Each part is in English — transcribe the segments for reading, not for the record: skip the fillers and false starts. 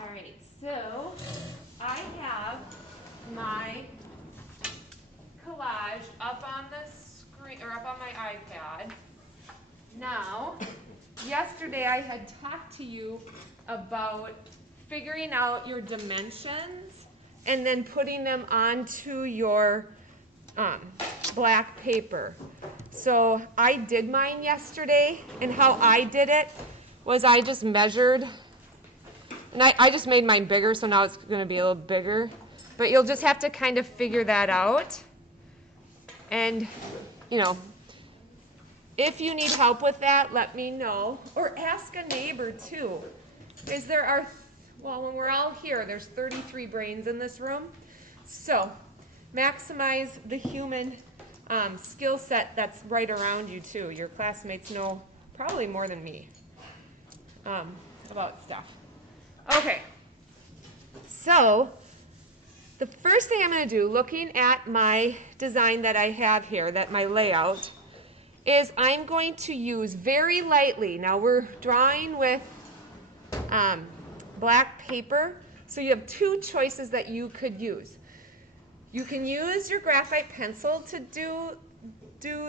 All right, so I have my collage up on the screen or up on my iPad. Now, yesterday I had talked to you about figuring out your dimensions and then putting them onto your black paper. So I did mine yesterday, and how I did it was I just measured, and I just made mine bigger, so now it's going to be a little bigger. But you'll just have to kind of figure that out. And, you know, if you need help with that, let me know. Or ask a neighbor, too. Because there are, well, when we're all here, there's 33 brains in this room. So maximize the human skill set that's right around you, too. Your classmates know probably more than me about stuff. Okay, so the first thing I'm going to do, looking at my design that I have here, that my layout, is I'm going to use very lightly. Now we're drawing with black paper, so you have two choices that you could use. You can use your graphite pencil to do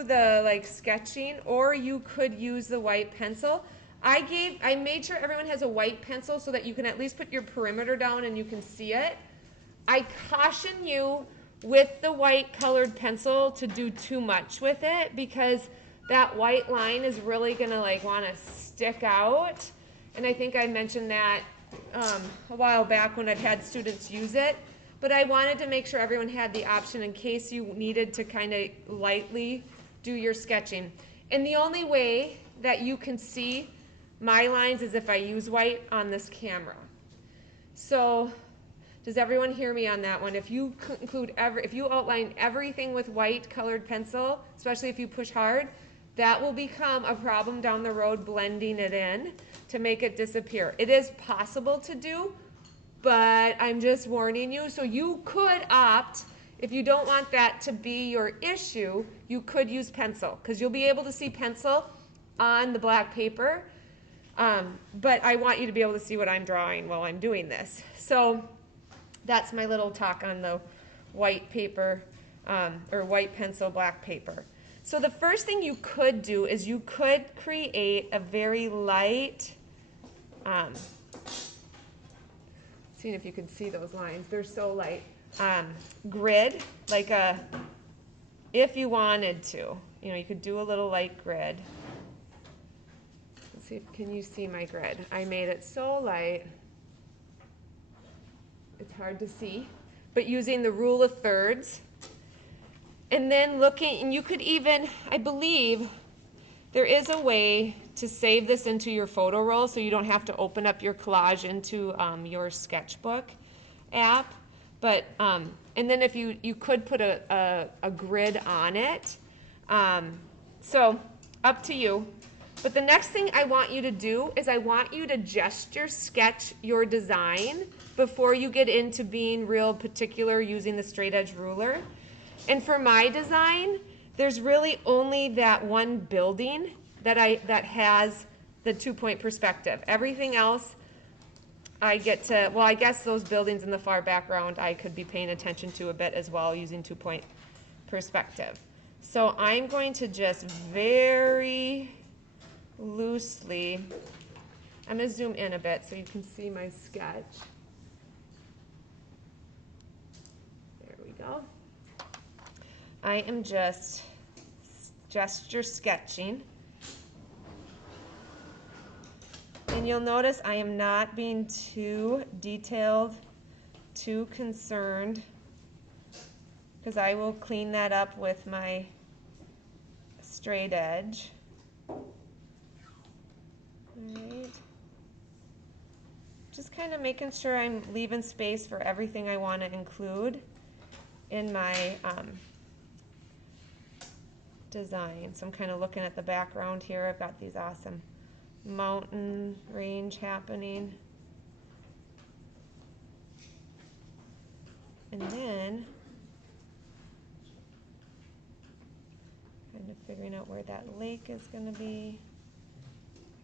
the like sketching, or you could use the white pencil. I made sure everyone has a white pencil so that you can at least put your perimeter down and you can see it. I caution you with the white colored pencil to do too much with it, because that white line is really gonna like want to stick out. And I think I mentioned that a while back when I've had students use it. But I wanted to make sure everyone had the option in case you needed to kind of lightly do your sketching. And the only way that you can see my lines is if I use white on this camera. So does everyone hear me on that one? If you if you outline everything with white colored pencil, especially if you push hard, that will become a problem down the road blending it in to make it disappear. It is possible to do, but I'm just warning you. So you could opt, if you don't want that to be your issue, you could use pencil, because you'll be able to see pencil on the black paper. But I want you to be able to see what I'm drawing while I'm doing this. So that's my little talk on the white paper, or white pencil, black paper. So the first thing you could do is you could create a very light, seeing if you can see those lines, they're so light, grid, like if you wanted to, you could do a little light grid. Let's see, can you see my grid? I made it so light, it's hard to see, but using the rule of thirds. And then looking, and you could even, I believe, there is a way to save this into your photo roll so you don't have to open up your collage into your sketchbook app. But, and then if you could put a grid on it. So up to you. But the next thing I want you to do is I want you to gesture sketch your design before you get into being real particular using the straight edge ruler. And for my design, there's really only that one building that has the 2-point perspective. Everything else I get to, well, I guess those buildings in the far background I could be paying attention to a bit as well using 2-point perspective. So I'm going to just very loosely, I'm going to zoom in a bit so you can see my sketch. There we go. I am just gesture sketching. And you'll notice I am not being too detailed, too concerned, because I will clean that up with my straight edge. Alright. Just kind of making sure I'm leaving space for everything I want to include in my design. So I'm kind of looking at the background here. I've got these awesome mountain range happening. And then kind of figuring out where that lake is going to be.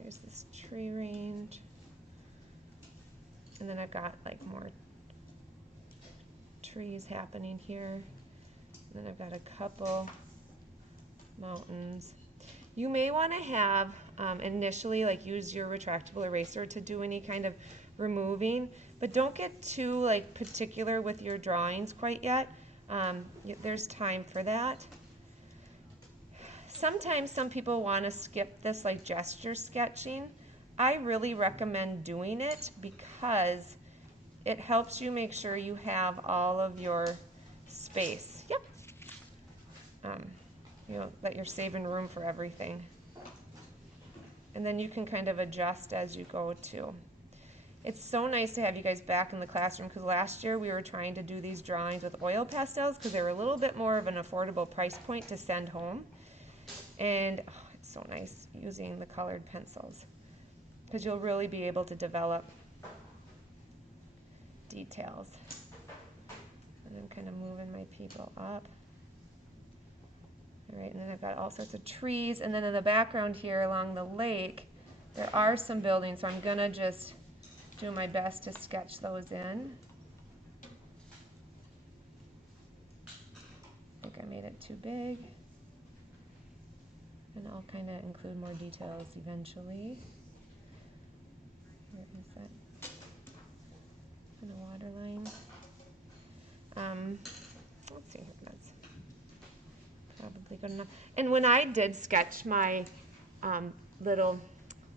Here's this tree range. And then I've got like more trees happening here. And then I've got a couple mountains. You may want to have initially like use your retractable eraser to do any kind of removing, but don't get too like particular with your drawings quite yet. There's time for that. Sometimes some people want to skip this like gesture sketching. I really recommend doing it because it helps you make sure you have all of your space. Yep. You know, that you're saving room for everything. And then you can kind of adjust as you go too. It's so nice to have you guys back in the classroom because last year we were trying to do these drawings with oil pastels because they were a little bit more of an affordable price point to send home. And oh, it's so nice using the colored pencils because you'll really be able to develop details. And I'm kind of moving my people up. All right, and then I've got all sorts of trees, and then in the background here along the lake, there are some buildings, so I'm gonna just do my best to sketch those in. I think I made it too big. And I'll kind of include more details eventually. Where is that? And a water line. Let's see here, that's probably good enough. And when I did sketch my little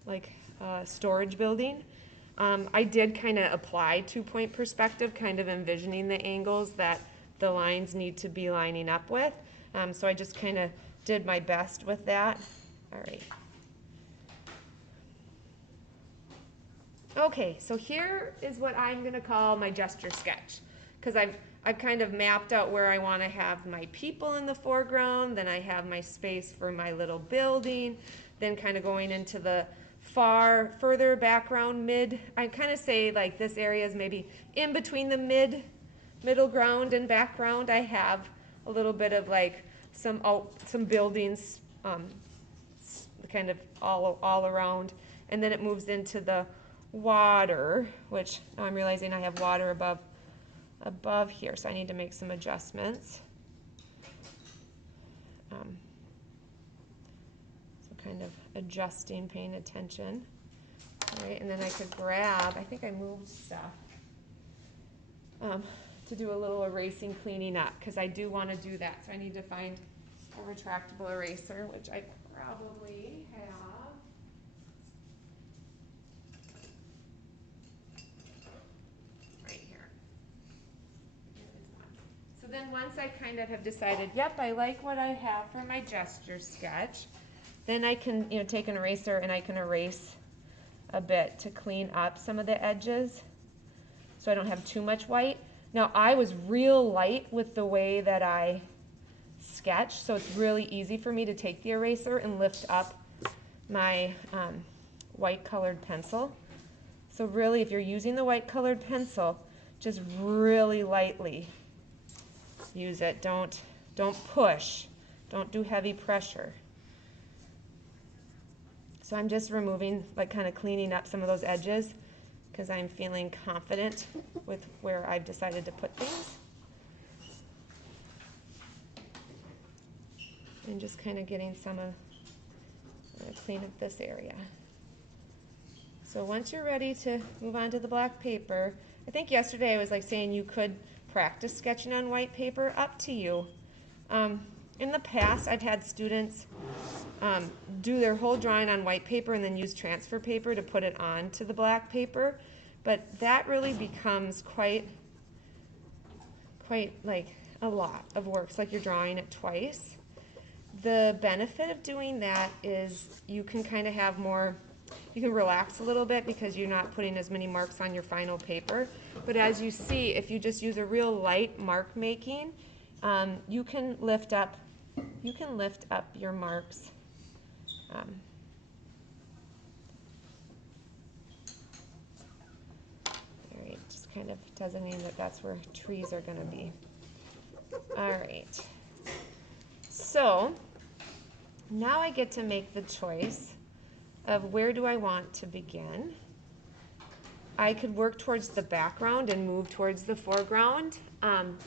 like storage building, I did kind of apply 2-point perspective, kind of envisioning the angles that the lines need to be lining up with. So I just kind of did my best with that. All right. Okay, so here is what I'm going to call my gesture sketch, because I've kind of mapped out where I want to have my people in the foreground, then I have my space for my little building, then kind of going into the further background I kind of say like this area is maybe in between the middle ground and background. I have a little bit of like some buildings kind of all around, and then it moves into the water, which now I'm realizing I have water above here, so I need to make some adjustments. So kind of adjusting, paying attention. All right, and then I could grab, I think I moved stuff to do a little erasing, cleaning up, because I do want to do that. So I need to find a retractable eraser, which I probably have. Right here. There is one. So then once I kind of have decided, yep, I like what I have for my gesture sketch, then I can take an eraser and I can erase a bit to clean up some of the edges so I don't have too much white. Now I was real light with the way that I sketch, so it's really easy for me to take the eraser and lift up my white colored pencil. So really, if you're using the white colored pencil, just really lightly use it. Don't push. Don't do heavy pressure. So I'm just removing, like kind of cleaning up some of those edges because I'm feeling confident with where I've decided to put things. And just kind of getting some of, clean up this area. So once you're ready to move on to the black paper, I think yesterday I was like saying you could practice sketching on white paper, up to you. In the past, I've had students do their whole drawing on white paper and then use transfer paper to put it onto the black paper, but that really becomes quite like a lot of work. It's like you're drawing it twice. The benefit of doing that is you can kind of have more, you can relax a little bit because you're not putting as many marks on your final paper. But as you see, if you just use a real light mark making, you can lift up your marks. All right, just kind of designating that that's where trees are going to be. All right. So now I get to make the choice of where do I want to begin. I could work towards the background and move towards the foreground.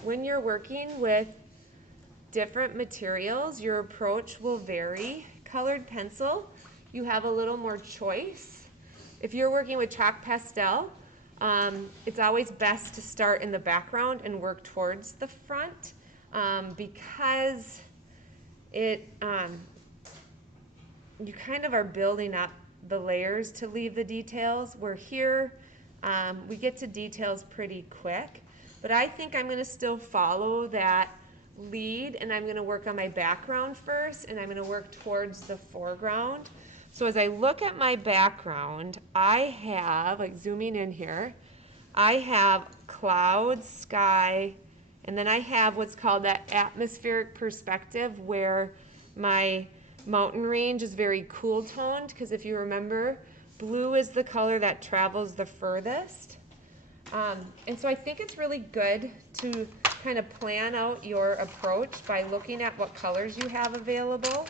When you're working with different materials, your approach will vary. Colored pencil, you have a little more choice. If you're working with chalk pastel, it's always best to start in the background and work towards the front because it you kind of are building up the layers to leave the details. Where here, we get to details pretty quick, but I think I'm gonna still follow that lead and I'm gonna work on my background first and I'm gonna work towards the foreground. So as I look at my background, I have, like zooming in here, I have clouds, sky, and then I have what's called that atmospheric perspective where my mountain range is very cool toned, because if you remember, blue is the color that travels the furthest. And so I think it's really good to kind of plan out your approach by looking at what colors you have available.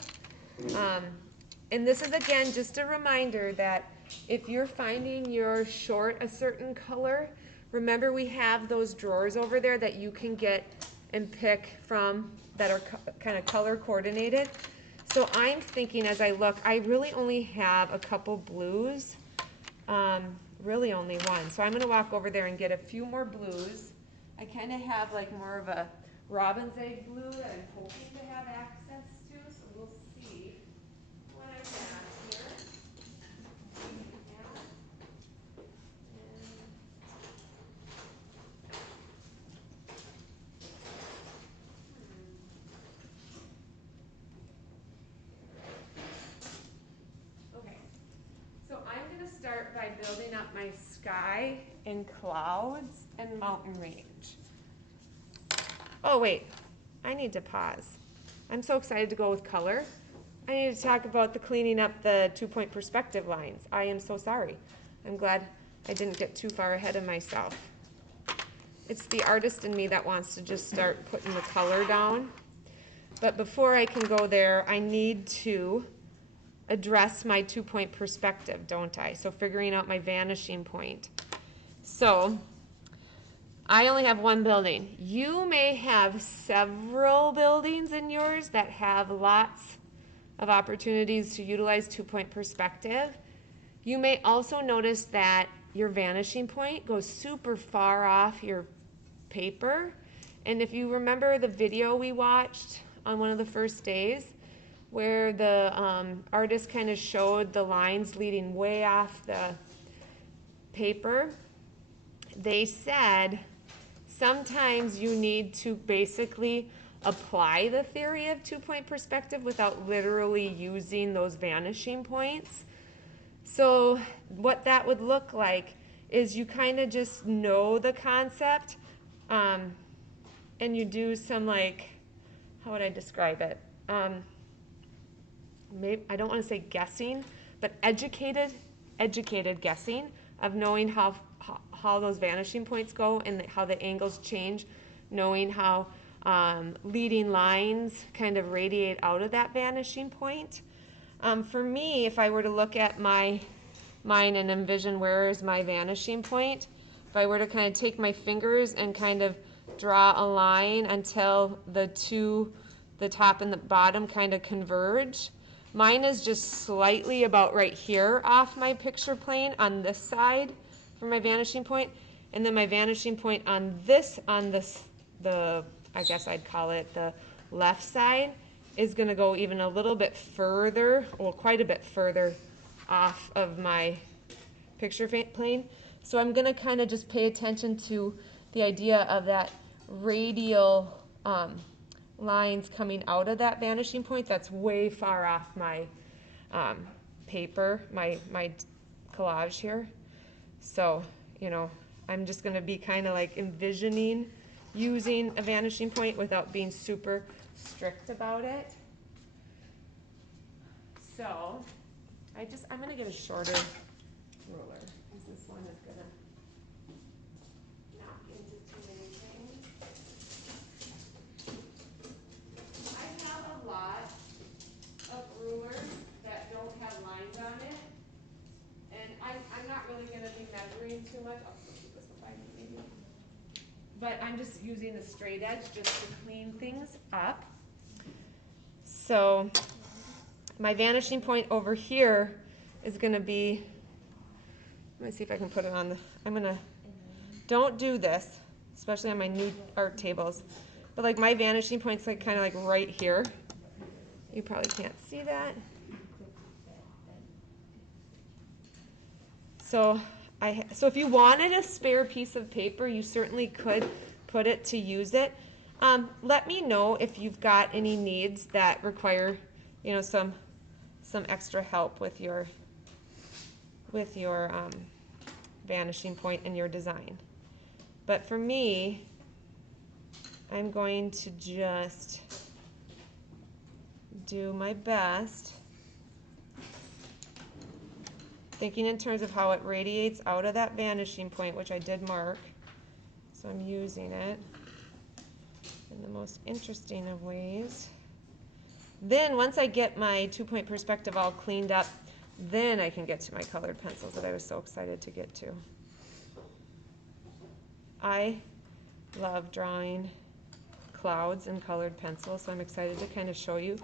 And this is, again, just a reminder that if you're finding you're short a certain color, remember we have those drawers over there that you can get and pick from that are kind of color coordinated. So I'm thinking as I look, I really only have a couple blues, really only one. So I'm going to walk over there and get a few more blues. I kind of have like more of a robin's egg blue that I'm hoping to have access to, so we'll see what I have here. Okay, so I'm going to start by building up my sky and clouds and mountain range. Oh wait, I need to pause. I'm so excited to go with color. I need to talk about the cleaning up the 2-point perspective lines. I am so sorry. I'm glad I didn't get too far ahead of myself. It's the artist in me that wants to just start putting the color down. But before I can go there, I need to address my 2-point perspective, don't I? So figuring out my vanishing point. So I only have one building. You may have several buildings in yours that have lots of opportunities to utilize 2-point perspective. You may also notice that your vanishing point goes super far off your paper. And if you remember the video we watched on one of the first days, where the artist kind of showed the lines leading way off the paper, they said sometimes you need to basically apply the theory of 2-point perspective without literally using those vanishing points. So what that would look like is you kind of just know the concept, and you do some, like, how would I describe it? Maybe, I don't want to say guessing, but educated guessing of knowing how those vanishing points go and how the angles change, knowing how leading lines kind of radiate out of that vanishing point. For me, if I were to look at mine and envision where is my vanishing point, if I were to kind of take my fingers and kind of draw a line until the top and the bottom kind of converge, mine is just slightly about right here off my picture plane on this side for my vanishing point, and then my vanishing point on this, I guess I'd call it the left side, is going to go even a little bit further, well, quite a bit further off of my picture plane. So I'm going to kind of just pay attention to the idea of that radial lines coming out of that vanishing point that's way far off my paper, my collage here. So, you know, I'm just going to be kind of like envisioning using a vanishing point without being super strict about it. So I'm going to get a shorter ruler because this one is going to knock into too many things. I have a lot of rulers that don't have lines on it, and I'm not really going to be measuring too much. but I'm just using the straight edge just to clean things up. So my vanishing point over here is going to be, let me see if I can put it on the, I'm going to, don't do this, especially on my new art tables, but like my vanishing point's like kind of like right here. You probably can't see that. So if you wanted a spare piece of paper, you certainly could put it to use it. Let me know if you've got any needs that require, you know, some extra help with your vanishing point in your design. But for me, I'm going to just do my best, thinking in terms of how it radiates out of that vanishing point, which I did mark. So I'm using it in the most interesting of ways. Then once I get my 2-point perspective all cleaned up, then I can get to my colored pencils that I was so excited to get to. I love drawing clouds in colored pencils, so I'm excited to kind of show you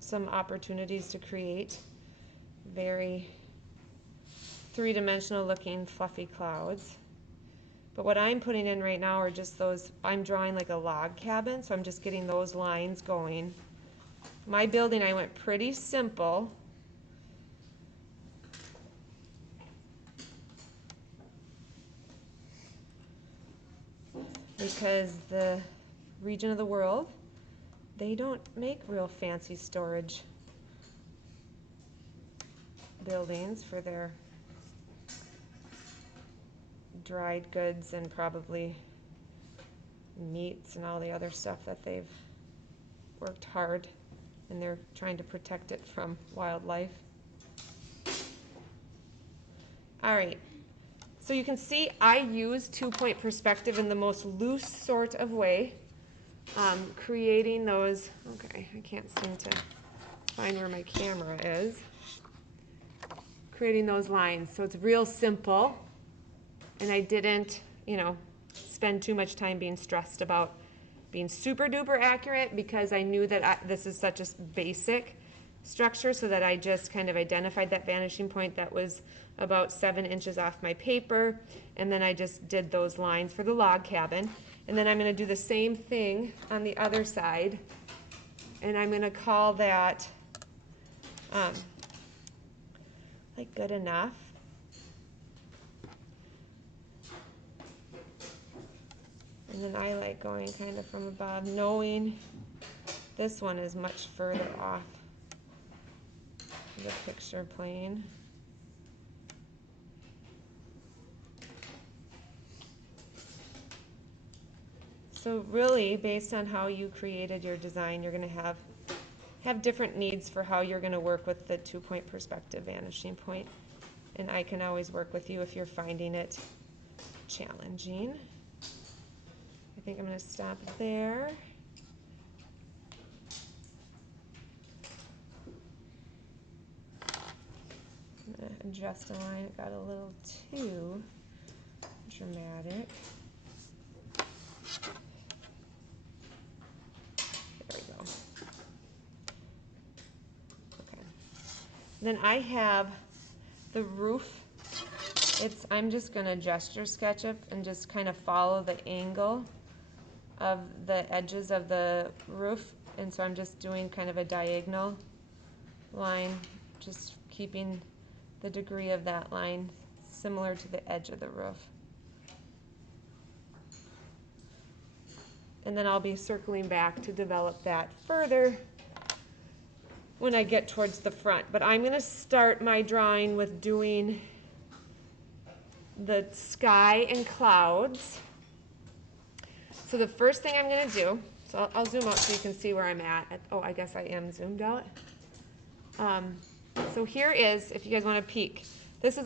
some opportunities to create very three-dimensional looking fluffy clouds. But what I'm putting in right now are just those, I'm drawing like a log cabin, so I'm just getting those lines going. My building, I went pretty simple. Because the region of the world, they don't make real fancy storage buildings for their dried goods and probably meats and all the other stuff that they've worked hard and they're trying to protect it from wildlife. All right, so you can see I use 2-point perspective in the most loose sort of way, creating those, okay, I can't seem to find where my camera is, creating those lines. So it's real simple. And I didn't, you know, spend too much time being stressed about being super duper accurate because I knew that this is such a basic structure, so that I just kind of identified that vanishing point that was about 7 inches off my paper, and then I just did those lines for the log cabin. And then I'm going to do the same thing on the other side, and I'm going to call that like good enough. And then I like going kind of from above, knowing this one is much further off the picture plane. So really, based on how you created your design, you're going to have different needs for how you're going to work with the 2-point perspective vanishing point. And I can always work with you if you're finding it challenging. I think I'm going to stop there. I'm going to adjust a line. It got a little too dramatic. There we go. Okay. Then I have the roof. I'm just going to gesture sketch it and just kind of follow the angle of the edges of the roof, and so I'm just doing kind of a diagonal line, just keeping the degree of that line similar to the edge of the roof. And then I'll be circling back to develop that further when I get towards the front. But I'm going to start my drawing with doing the sky and clouds. So the first thing I'm going to do, so I'll zoom out so you can see where I'm at. Oh, I guess I am zoomed out. So here is, if you guys want to peek,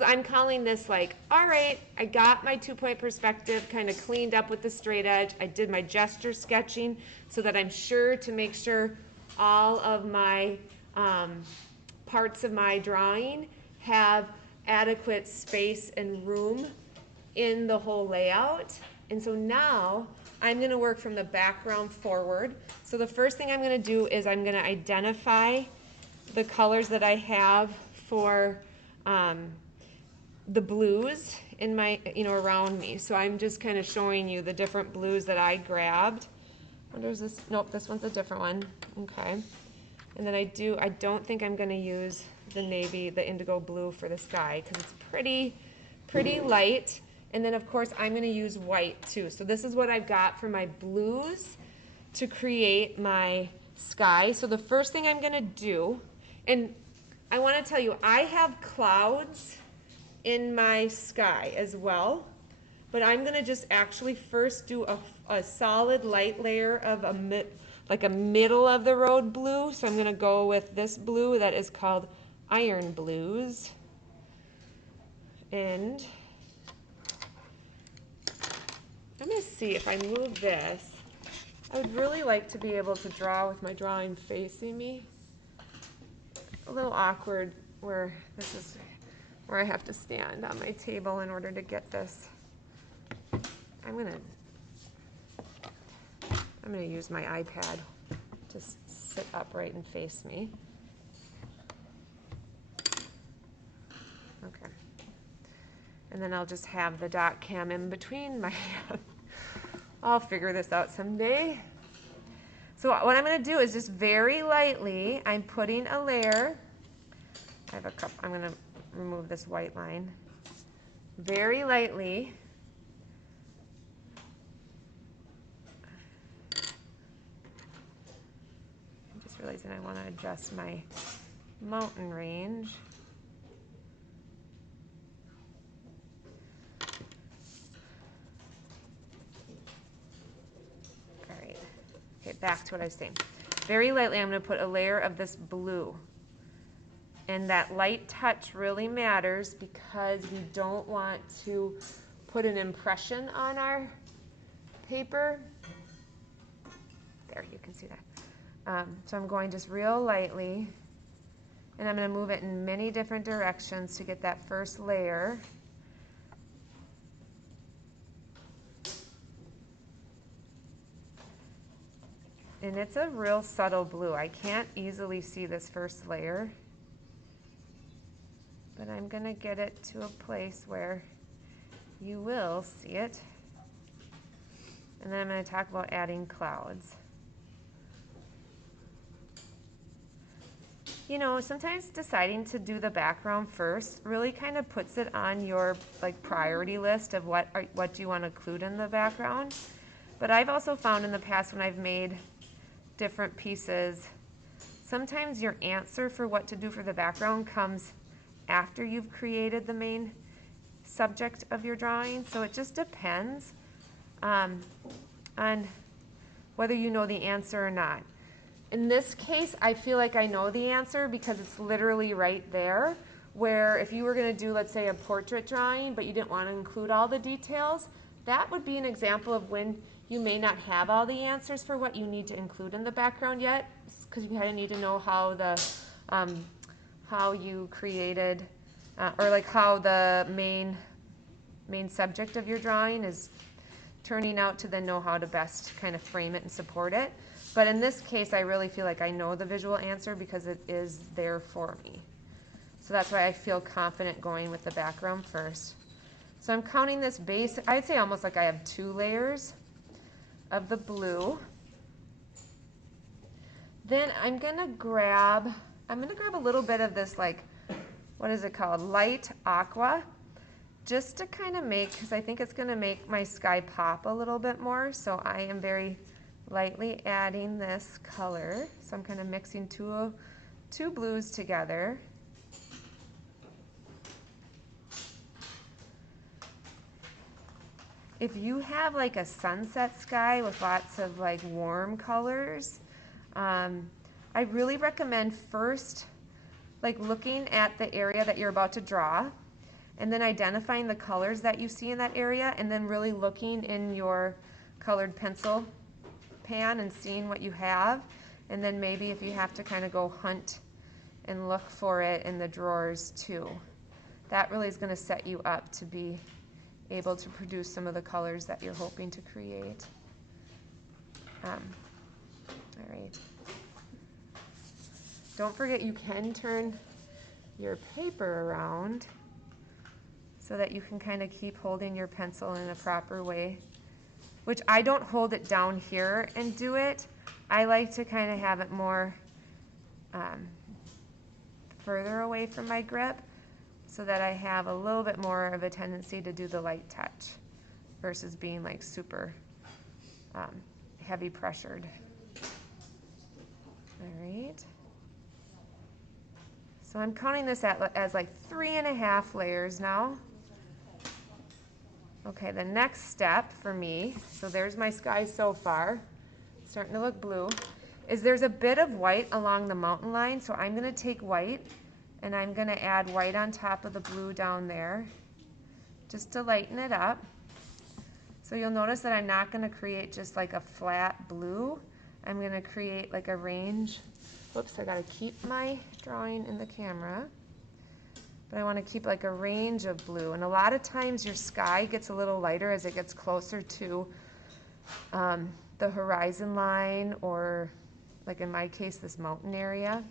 I'm calling this like, all right, I got my 2-point perspective kind of cleaned up with the straight edge. I did my gesture sketching so that I'm sure to make sure all of my parts of my drawing have adequate space and room in the whole layout. And so now I'm going to work from the background forward. So the first thing I'm going to do is I'm going to identify the colors that I have for the blues in my, around me. So I'm just kind of showing you the different blues that I grabbed. Where's this? Nope, this one's a different one. Okay. And then I don't think I'm going to use the navy, the indigo blue for the sky because it's pretty light. And then of course I'm going to use white too. So this is what I've got for my blues to create my sky. So the first thing I'm going to do, and I want to tell you, I have clouds in my sky as well, but I'm going to just actually first do a solid light layer of like a middle of the road blue. So I'm going to go with this blue that is called Iron Blues. And I'm going to see if I move this. I would really like to be able to draw with my drawing facing me. A little awkward where this is where I have to stand on my table in order to get this. I'm gonna use my iPad to sit upright and face me. Okay. And then I'll just have the dot cam in between my hands. I'll figure this out someday. So what I'm going to do is just very lightly, I'm putting a layer. I have a cup. I'm going to remove this white line. Very lightly. I'm just realizing I want to adjust my mountain range. Okay, back to what I was saying. Very lightly, I'm going to put a layer of this blue. And that light touch really matters because we don't want to put an impression on our paper. There, you can see that. So I'm going just real lightly, and I'm going to move it in many different directions to get that first layer. And it's a real subtle blue. I can't easily see this first layer, but I'm going to get it to a place where you will see it. And then I'm going to talk about adding clouds. You know, sometimes deciding to do the background first really kind of puts it on your priority list of what do you want to include in the background. But I've also found in the past when I've made different pieces, sometimes your answer for what to do for the background comes after you've created the main subject of your drawing. So it just depends on whether you know the answer or not. In this case, I feel like I know the answer because it's literally right there, where if you were going to do, let's say, a portrait drawing, but you didn't want to include all the details, that would be an example of when you may not have all the answers for what you need to include in the background yet, because you kind of need to know how how you created, or like how the main subject of your drawing is turning out to then know how to best kind of frame it and support it. But in this case, I really feel like I know the visual answer because it is there for me. So that's why I feel confident going with the background first. So I'm counting this base, I'd say almost like I have 2 layers of the blue. Then I'm gonna grab a little bit of this, like, what is it called? Light aqua, just to kind of make, because I think it's gonna make my sky pop a little bit more. So I am very lightly adding this color. So I'm kind of mixing two blues together. If you have like a sunset sky with lots of like warm colors, I really recommend first like looking at the area that you're about to draw and then identifying the colors that you see in that area, and then really looking in your colored pencil pan and seeing what you have, and then maybe if you have to kind of go hunt and look for it in the drawers too. That really is going to set you up to be able to produce some of the colors that you're hoping to create. All right. Don't forget you can turn your paper around so that you can kind of keep holding your pencil in a proper way, which I don't hold it down here and do it. I like to kind of have it more further away from my grip so that I have a little bit more of a tendency to do the light touch versus being like super heavy pressured. All right. So I'm counting this as like 3.5 layers now. Okay, the next step for me, so there's my sky so far, starting to look blue, is there's a bit of white along the mountain line, so I'm going to take white and I'm going to add white on top of the blue down there just to lighten it up. So you'll notice that I'm not going to create just like a flat blue. I'm going to create like a range. Whoops, I got to keep my drawing in the camera. But I want to keep like a range of blue. And a lot of times your sky gets a little lighter as it gets closer to the horizon line, or like in my case, this mountain area.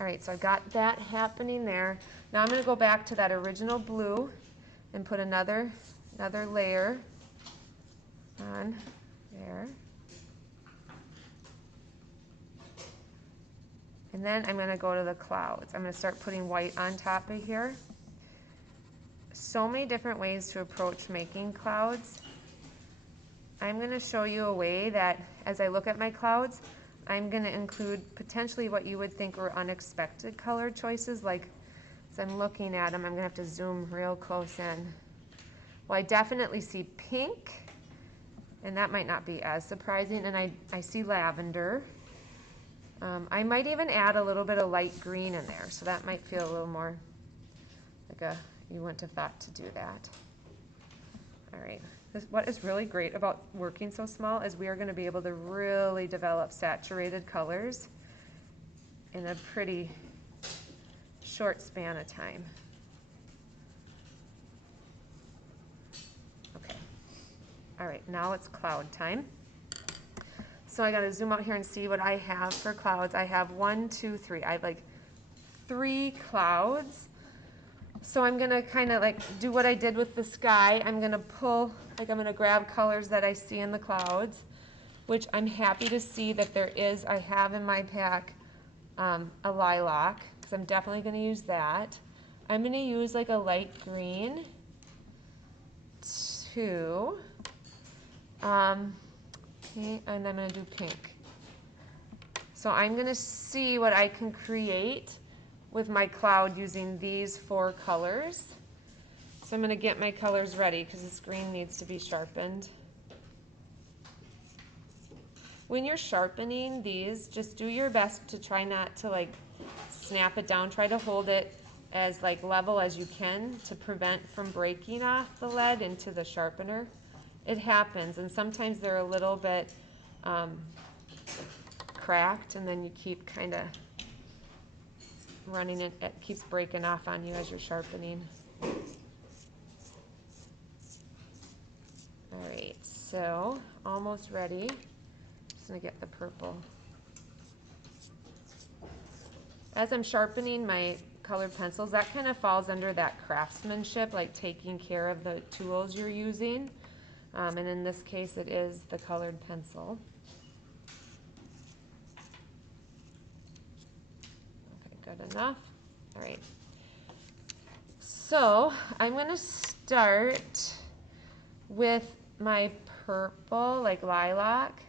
All right, so I got that happening there. Now I'm going to go back to that original blue and put another layer on there. And then I'm going to go to the clouds. I'm going to start putting white on top of here. So many different ways to approach making clouds. I'm going to show you a way that as I look at my clouds, I'm going to include potentially what you would think were unexpected color choices. Like as I'm looking at them, I'm going to have to zoom real close in. Well, I definitely see pink, and that might not be as surprising. And I see lavender. I might even add a little bit of light green in there, so that might feel a little more like you wouldn't have thought to do that. All right. What is really great about working so small is we are going to be able to really develop saturated colors in a pretty short span of time. Okay. All right, now it's cloud time. So I got to zoom out here and see what I have for clouds. I have 1, 2, 3. I have like 3 clouds. So I'm going to kind of like do what I did with the sky. I'm going to pull, like I'm going to grab colors that I see in the clouds, which I'm happy to see that I have in my pack a lilac, because I'm definitely going to use that. I'm going to use like a light green too. Okay, and I'm going to do pink. So I'm going to see what I can create with my cloud using these 4 colors. So I'm going to get my colors ready because this green needs to be sharpened. When you're sharpening these, just do your best to try not to like snap it down. Try to hold it as like level as you can to prevent from breaking off the lead into the sharpener. It happens, and sometimes they're a little bit cracked, and then you keep kind of running it. It keeps breaking off on you as you're sharpening. All right, so almost ready. Just gonna get the purple. As I'm sharpening my colored pencils, that kind of falls under that craftsmanship, like taking care of the tools you're using. And in this case, it is the colored pencil. Okay, good enough. All right. So I'm going to start with my purple, like lilac,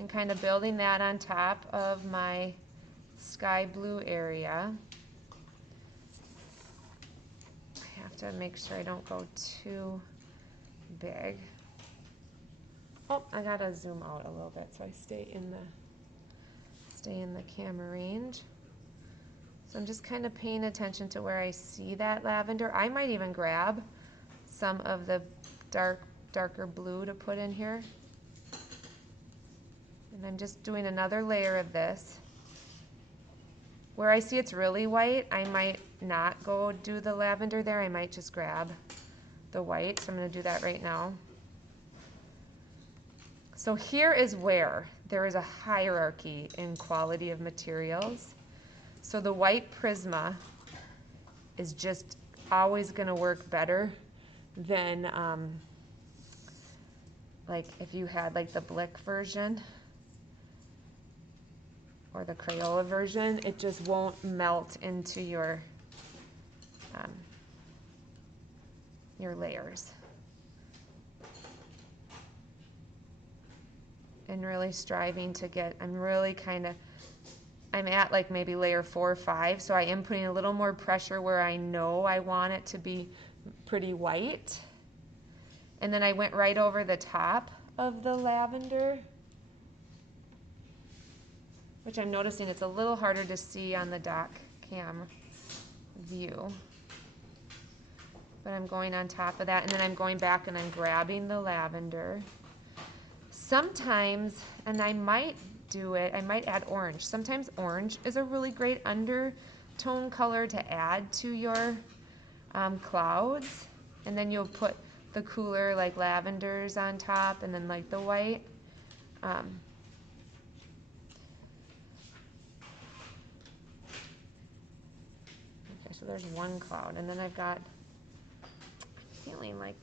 and kind of building that on top of my sky blue area. I have to make sure I don't go too big. Oh, I gotta zoom out a little bit so I stay in the camera range. So I'm just kind of paying attention to where I see that lavender. I might even grab some of the darker blue to put in here. And I'm just doing another layer of this. Where I see it's really white, I might not go do the lavender there. I might just grab the white, so I'm going to do that right now. So here is where there is a hierarchy in quality of materials. So the white Prisma is just always going to work better than like if you had like the Blick version or the Crayola version. It just won't melt into your layers. And really striving to get, I'm at like maybe layer 4 or 5, so I am putting a little more pressure where I know I want it to be pretty white. And then I went right over the top of the lavender, which I'm noticing it's a little harder to see on the dock cam view. But I'm going on top of that, and then I'm going back and I'm grabbing the lavender. Sometimes, and I might do it, I might add orange. Sometimes orange is a really great undertone color to add to your clouds. And then you'll put the cooler like lavenders on top and then like the white. Okay, so there's one cloud, and then I've got, feeling like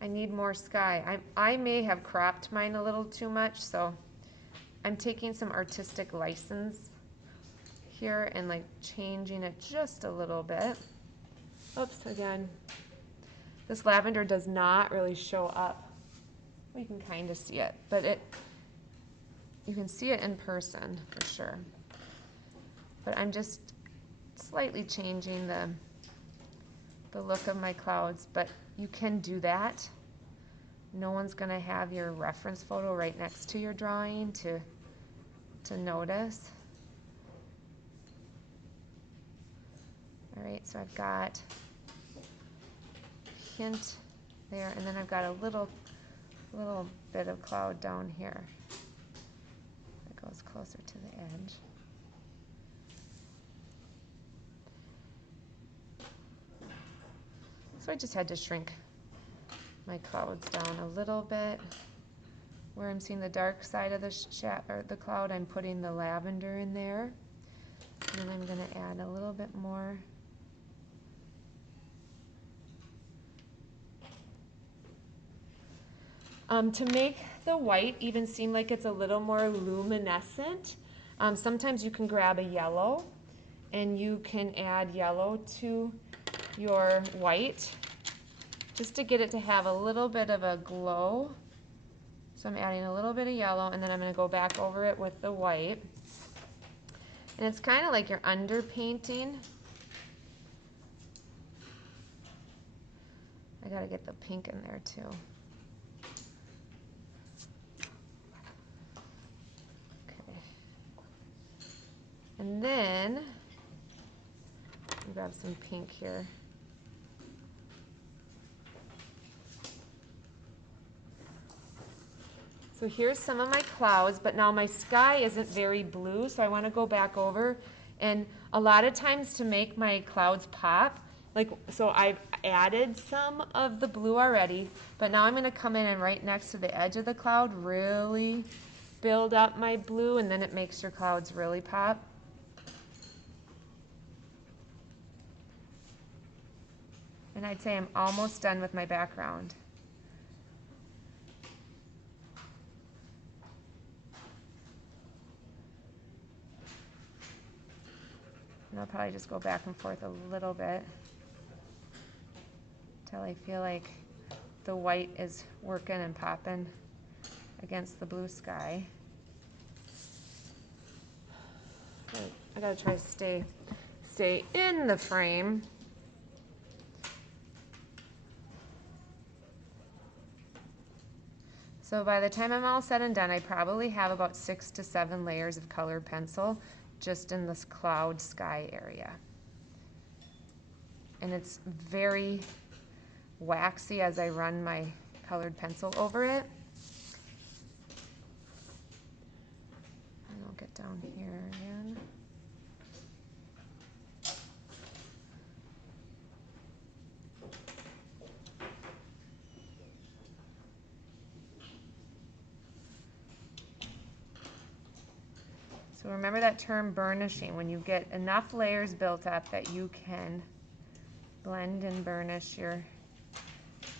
I need more sky. I may have cropped mine a little too much, so I'm taking some artistic license here and like changing it just a little bit. Oops, again. This lavender does not really show up. We can kind of see it, but you can see it in person for sure. But I'm just slightly changing the look of my clouds, but you can do that. No one's going to have your reference photo right next to your drawing to notice. All right, so I've got a hint there, and then I've got a little bit of cloud down here that goes closer to the edge. So I just had to shrink my clouds down a little bit. Where I'm seeing the dark side of the cloud, I'm putting the lavender in there. And then I'm going to add a little bit more. To make the white even seem like it's a little more luminescent, sometimes you can grab a yellow and you can add yellow to your white just to get it to have a little bit of a glow. So I'm adding a little bit of yellow, and then I'm going to go back over it with the white. And it's kind of like you're underpainting. I got to get the pink in there too. Okay. And then grab some pink here. So here's some of my clouds, but now my sky isn't very blue, so I want to go back over. And a lot of times to make my clouds pop, so I've added some of the blue already, but now I'm going to come in and right next to the edge of the cloud really build up my blue, and then it makes your clouds really pop. And I'd say I'm almost done with my background. And I'll probably just go back and forth a little bit until I feel like the white is working and popping against the blue sky. I gotta try to stay in the frame. So by the time I'm all said and done, I probably have about 6 to 7 layers of colored pencil just in this cloud sky area. And it's very waxy as I run my colored pencil over it. And I'll get down here again. remember that term burnishing, when you get enough layers built up that you can blend and burnish your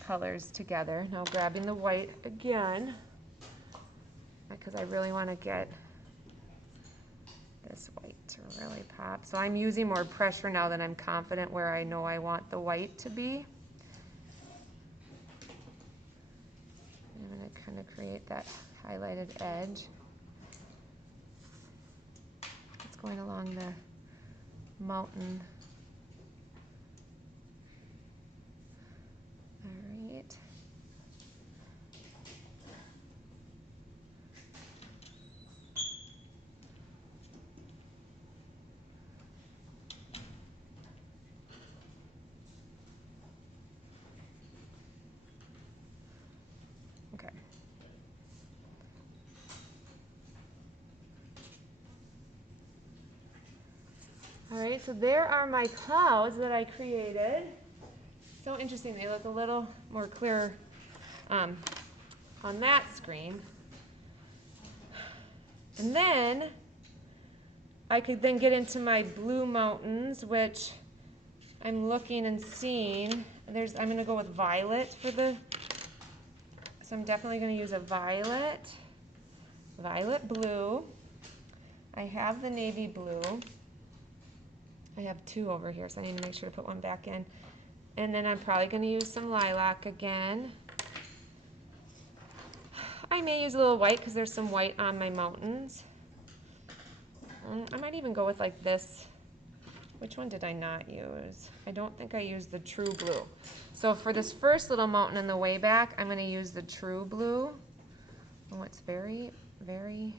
colors together. Now grabbing the white again, because I really want to get this white to really pop. So I'm using more pressure now that I'm confident where I know I want the white to be. I'm going to kind of create that highlighted edge. It's going along the mountain. All right. Okay. All right, so there are my clouds that I created. So interesting, they look a little more clear on that screen. And then I could then get into my blue mountains, which I'm looking and seeing. I'm going to go with violet for the, so I'm definitely going to use a violet blue. I have the navy blue. I have two over here, so I need to make sure to put one back in. And then I'm probably going to use some lilac again. I may use a little white because there's some white on my mountains. I might even go with like this. Which one did I not use? I don't think I used the true blue. So for this first little mountain in the way back, I'm going to use the true blue. Oh, it's very, very,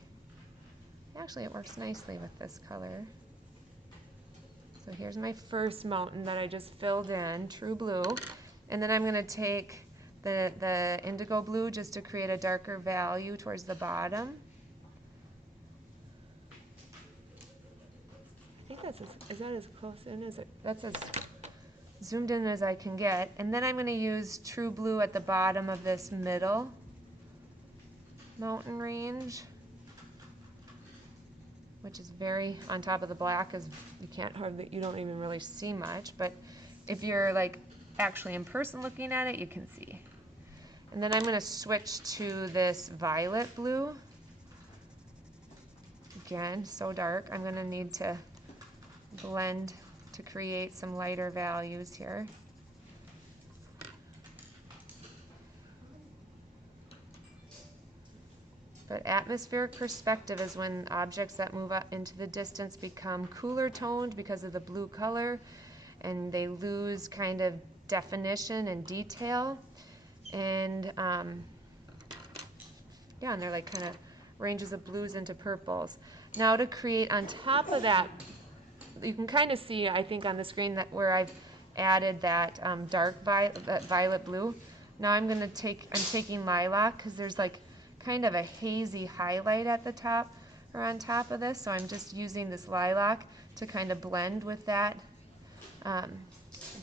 actually it works nicely with this color. So here's my first mountain that I just filled in, true blue. And then I'm going to take the indigo blue just to create a darker value towards the bottom. I think is that as close in as it, that's as zoomed in as I can get. And then I'm going to use true blue at the bottom of this middle mountain range, which is very on top of the black, as you don't even really see much, but if you're like actually in person looking at it, you can see. And then I'm going to switch to this violet blue. Again, so dark. I'm going to need to blend to create some lighter values here. But atmospheric perspective is when objects that move up into the distance become cooler toned because of the blue color, and they lose kind of definition and detail. And yeah, and they're like kind of ranges of blues into purples. Now to create on top of that, you can kind of see, I think, on the screen that where I've added that dark violet blue. Now I'm taking lilac because there's like kind of a hazy highlight at the top or on top of this, so I'm just using this lilac to kind of blend with that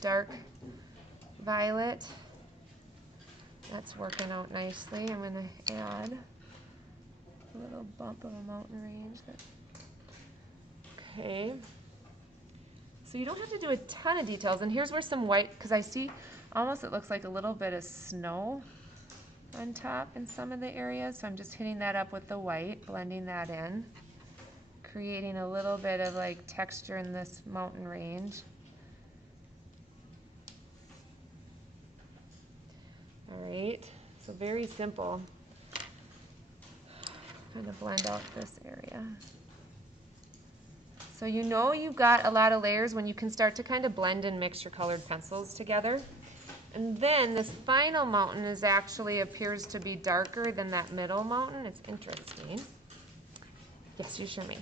dark violet. That's working out nicely. I'm going to add a little bump of a mountain range. Okay. So you don't have to do a ton of details. And here's where some white, because I see almost it looks like a little bit of snow on top in some of the areas. So I'm just hitting that up with the white, blending that in, creating a little bit of like texture in this mountain range. All right, so very simple. Kind of blend out this area. So you know you've got a lot of layers when you can start to kind of blend and mix your colored pencils together. And then this final mountain actually appears to be darker than that middle mountain. It's interesting. Yes, you sure may.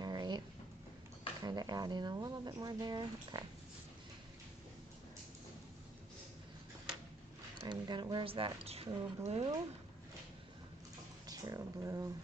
All right, kind of adding a little bit more there. Okay. Where's that true blue? True blue.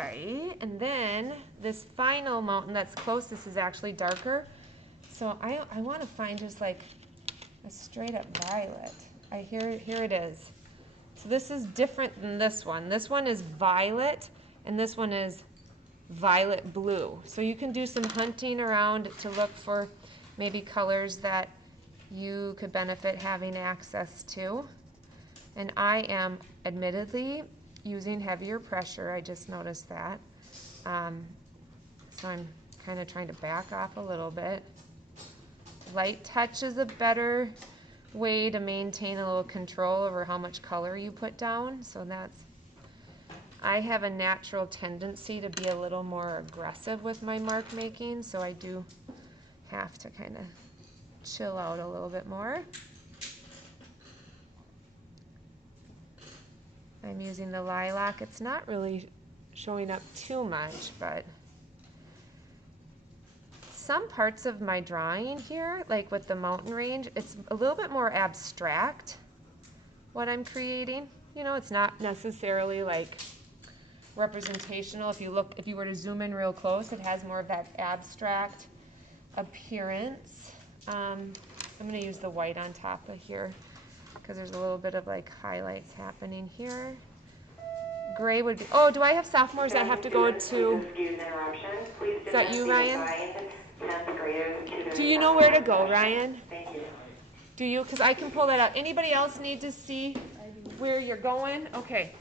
Okay, and then this final mountain that's closest is actually darker. So I want to find just like a straight up violet. Here it is. So this is different than this one. This one is violet, and this one is violet blue. So you can do some hunting around to look for maybe colors that you could benefit having access to. And I am admittedly using heavier pressure. I just noticed that. So I'm kind of trying to back off a little bit. Light touch is a better way to maintain a little control over how much color you put down. So I have a natural tendency to be a little more aggressive with my mark making, so I do have to kind of chill out a little bit more. I'm using the lilac. It's not really showing up too much, but some parts of my drawing here, like with the mountain range, it's a little bit more abstract, what I'm creating. You know, it's not necessarily like representational. If you were to zoom in real close, it has more of that abstract appearance. I'm going to use the white on top of here because there's a little bit of like highlights happening here. Gray would be, oh, do I have sophomores that have to go to, is that you, Ryan? Do you know where to go, Ryan? Thank you. Do you? Because I can pull that out. Anybody else need to see where you're going? Okay.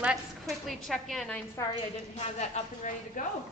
Let's quickly check in. I'm sorry I didn't have that up and ready to go.